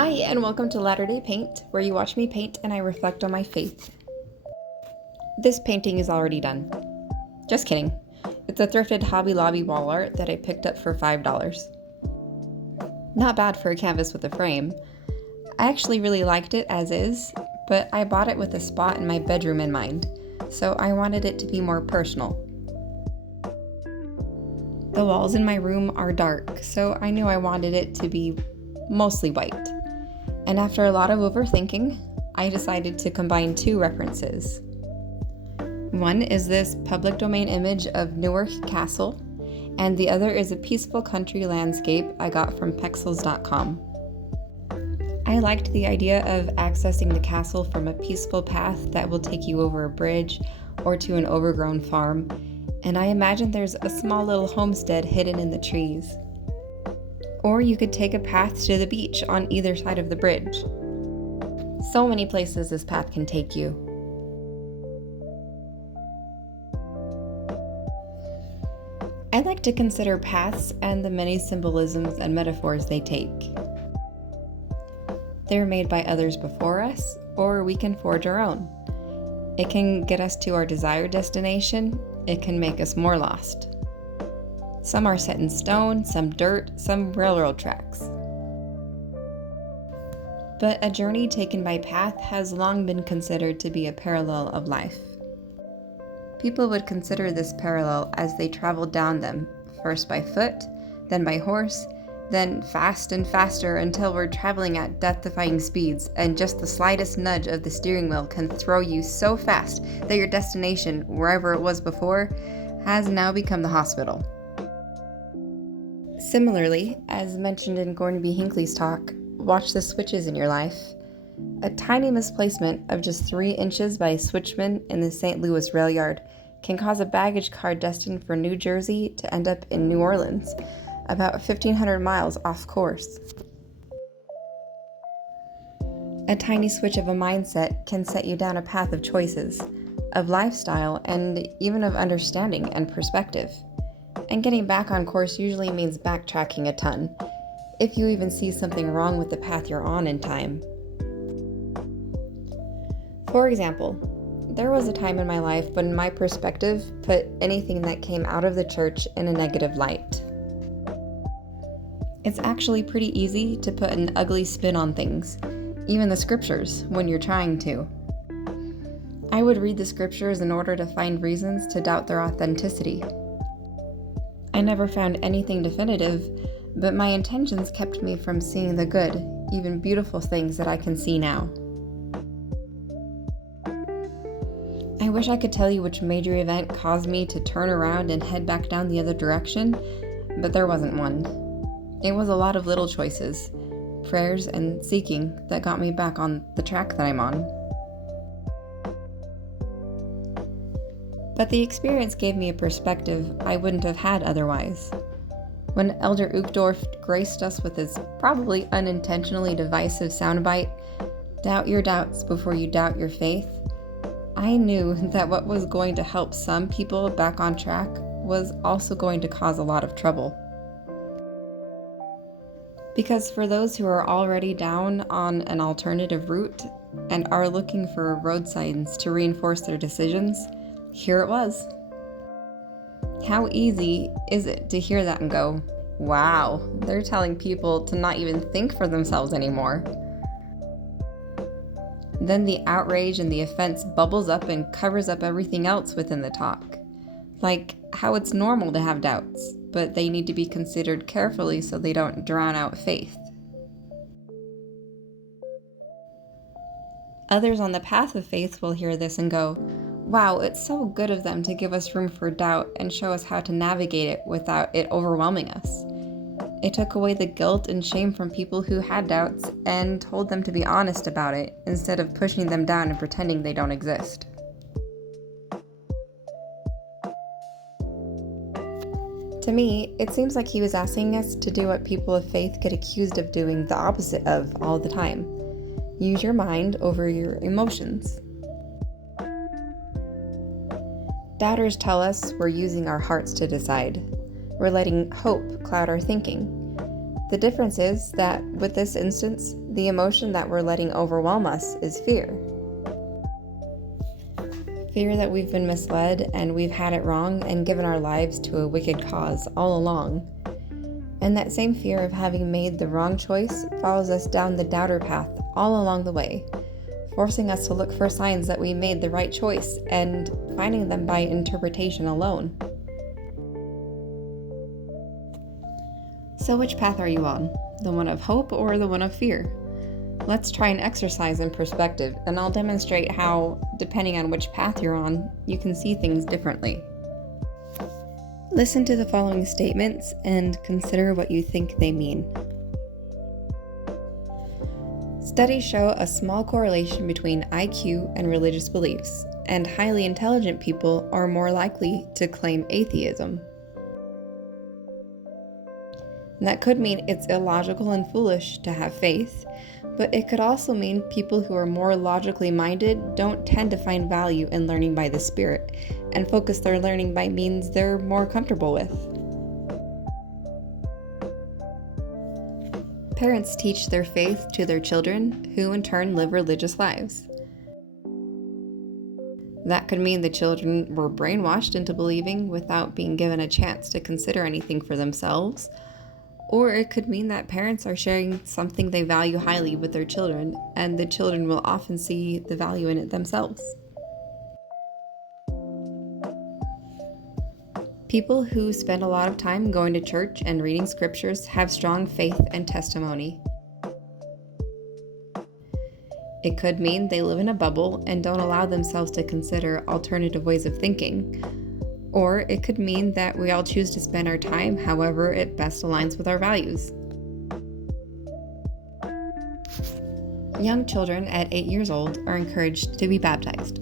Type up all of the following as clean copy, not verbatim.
Hi, and welcome to Latter-day Paint, where you watch me paint and I reflect on my faith. This painting is already done. Just kidding. It's a thrifted Hobby Lobby wall art that I picked up for $5. Not bad for a canvas with a frame. I actually really liked it as is, but I bought it with a spot in my bedroom in mind, so I wanted it to be more personal. The walls in my room are dark, so I knew I wanted it to be mostly white. And after a lot of overthinking, I decided to combine two references. One is this public domain image of Newark Castle, and the other is a peaceful country landscape I got from pexels.com. I liked the idea of accessing the castle from a peaceful path that will take you over a bridge or to an overgrown farm, and I imagined there's a small little homestead hidden in the trees. Or you could take a path to the beach on either side of the bridge. So many places this path can take you. I like to consider paths and the many symbolisms and metaphors they take. They're made by others before us, or we can forge our own. It can get us to our desired destination. It can make us more lost. Some are set in stone, some dirt, some railroad tracks. But a journey taken by path has long been considered to be a parallel of life. People would consider this parallel as they traveled down them, first by foot, then by horse, then fast and faster until we're traveling at death-defying speeds, and just the slightest nudge of the steering wheel can throw you so fast that your destination, wherever it was before, has now become the hospital. Similarly, as mentioned in Gordon B. Hinckley's talk, watch the switches in your life. A tiny misplacement of just 3 inches by a switchman in the St. Louis rail yard can cause a baggage car destined for New Jersey to end up in New Orleans, about 1,500 miles off course. A tiny switch of a mindset can set you down a path of choices, of lifestyle, and even of understanding and perspective. And getting back on course usually means backtracking a ton, if you even see something wrong with the path you're on in time. For example, there was a time in my life when my perspective put anything that came out of the church in a negative light. It's actually pretty easy to put an ugly spin on things, even the scriptures, when you're trying to. I would read the scriptures in order to find reasons to doubt their authenticity. I never found anything definitive, but my intentions kept me from seeing the good, even beautiful things that I can see now. I wish I could tell you which major event caused me to turn around and head back down the other direction, but there wasn't one. It was a lot of little choices, prayers, and seeking that got me back on the track that I'm on. But the experience gave me a perspective I wouldn't have had otherwise. When Elder Uchtdorf graced us with his probably unintentionally divisive soundbite, "Doubt your doubts before you doubt your faith," I knew that what was going to help some people back on track was also going to cause a lot of trouble. Because for those who are already down on an alternative route and are looking for road signs to reinforce their decisions, here it was. How easy is it to hear that and go, wow, they're telling people to not even think for themselves anymore. Then the outrage and the offense bubbles up and covers up everything else within the talk. Like how it's normal to have doubts, but they need to be considered carefully so they don't drown out faith. Others on the path of faith will hear this and go, wow, it's so good of them to give us room for doubt and show us how to navigate it without it overwhelming us. It took away the guilt and shame from people who had doubts and told them to be honest about it instead of pushing them down and pretending they don't exist. To me, it seems like he was asking us to do what people of faith get accused of doing the opposite of all the time. Use your mind over your emotions. Doubters tell us we're using our hearts to decide. We're letting hope cloud our thinking. The difference is that with this instance, the emotion that we're letting overwhelm us is fear. Fear that we've been misled and we've had it wrong and given our lives to a wicked cause all along. And that same fear of having made the wrong choice follows us down the doubter path all along the way, forcing us to look for signs that we made the right choice and finding them by interpretation alone. So which path are you on? The one of hope or the one of fear? Let's try an exercise in perspective, and I'll demonstrate how, depending on which path you're on, you can see things differently. Listen to the following statements and consider what you think they mean. Studies show a small correlation between IQ and religious beliefs, and highly intelligent people are more likely to claim atheism. That could mean it's illogical and foolish to have faith, but it could also mean people who are more logically minded don't tend to find value in learning by the Spirit and focus their learning by means they're more comfortable with. Parents teach their faith to their children, who in turn live religious lives. That could mean the children were brainwashed into believing without being given a chance to consider anything for themselves. Or it could mean that parents are sharing something they value highly with their children, and the children will often see the value in it themselves. People who spend a lot of time going to church and reading scriptures have strong faith and testimony. It could mean they live in a bubble and don't allow themselves to consider alternative ways of thinking. Or it could mean that we all choose to spend our time however it best aligns with our values. Young children at 8 years old are encouraged to be baptized.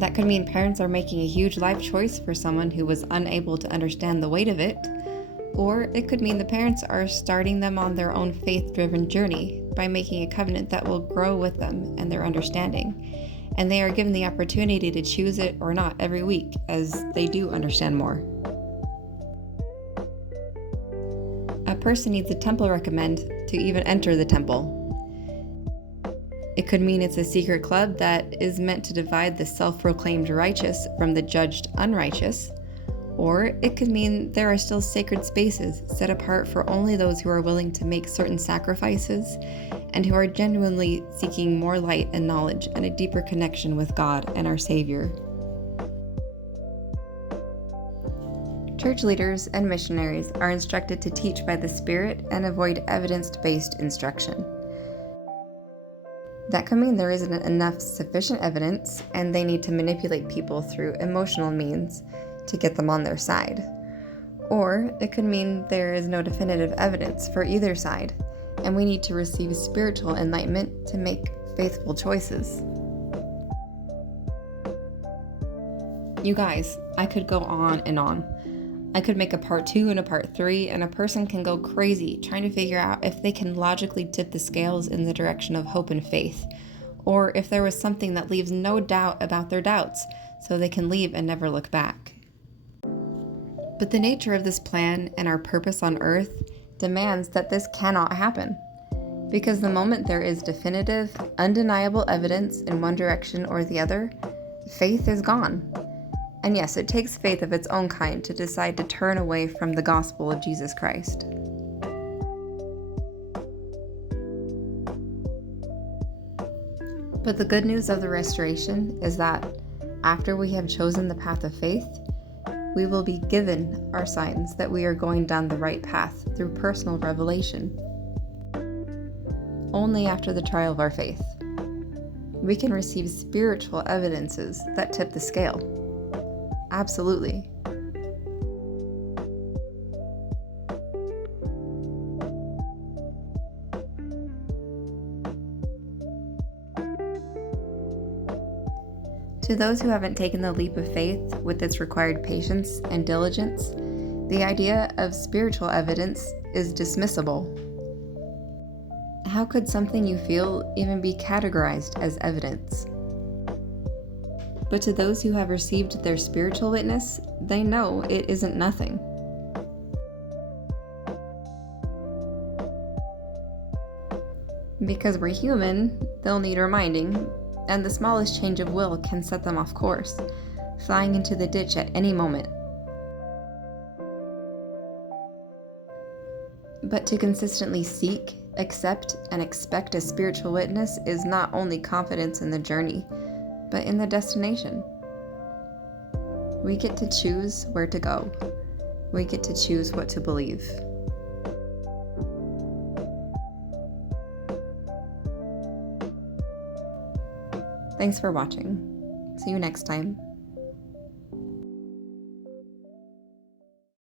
That could mean parents are making a huge life choice for someone who was unable to understand the weight of it, or it could mean the parents are starting them on their own faith-driven journey by making a covenant that will grow with them and their understanding. And they are given the opportunity to choose it or not every week as they do understand more. A person needs a temple recommend to even enter the temple. It could mean it's a secret club that is meant to divide the self-proclaimed righteous from the judged unrighteous, or it could mean there are still sacred spaces set apart for only those who are willing to make certain sacrifices and who are genuinely seeking more light and knowledge and a deeper connection with God and our Savior. Church leaders and missionaries are instructed to teach by the Spirit and avoid evidence-based instruction. That could mean there isn't enough sufficient evidence and they need to manipulate people through emotional means to get them on their side. Or it could mean there is no definitive evidence for either side, and we need to receive spiritual enlightenment to make faithful choices. You guys, I could go on and on. I could make a part 2 and a part 3, and a person can go crazy trying to figure out if they can logically tip the scales in the direction of hope and faith, or if there was something that leaves no doubt about their doubts, so they can leave and never look back. But the nature of this plan and our purpose on earth demands that this cannot happen. Because the moment there is definitive, undeniable evidence in one direction or the other, faith is gone. And yes, it takes faith of its own kind to decide to turn away from the gospel of Jesus Christ. But the good news of the restoration is that after we have chosen the path of faith, we will be given our signs that we are going down the right path through personal revelation. Only after the trial of our faith, we can receive spiritual evidences that tip the scale. Absolutely. To those who haven't taken the leap of faith with its required patience and diligence, the idea of spiritual evidence is dismissible. How could something you feel even be categorized as evidence? But to those who have received their spiritual witness, they know it isn't nothing. Because we're human, they'll need reminding, and the smallest change of will can set them off course, flying into the ditch at any moment. But to consistently seek, accept, and expect a spiritual witness is not only confidence in the journey, but in the destination. We get to choose where to go. We get to choose what to believe. Thanks for watching. See you next time.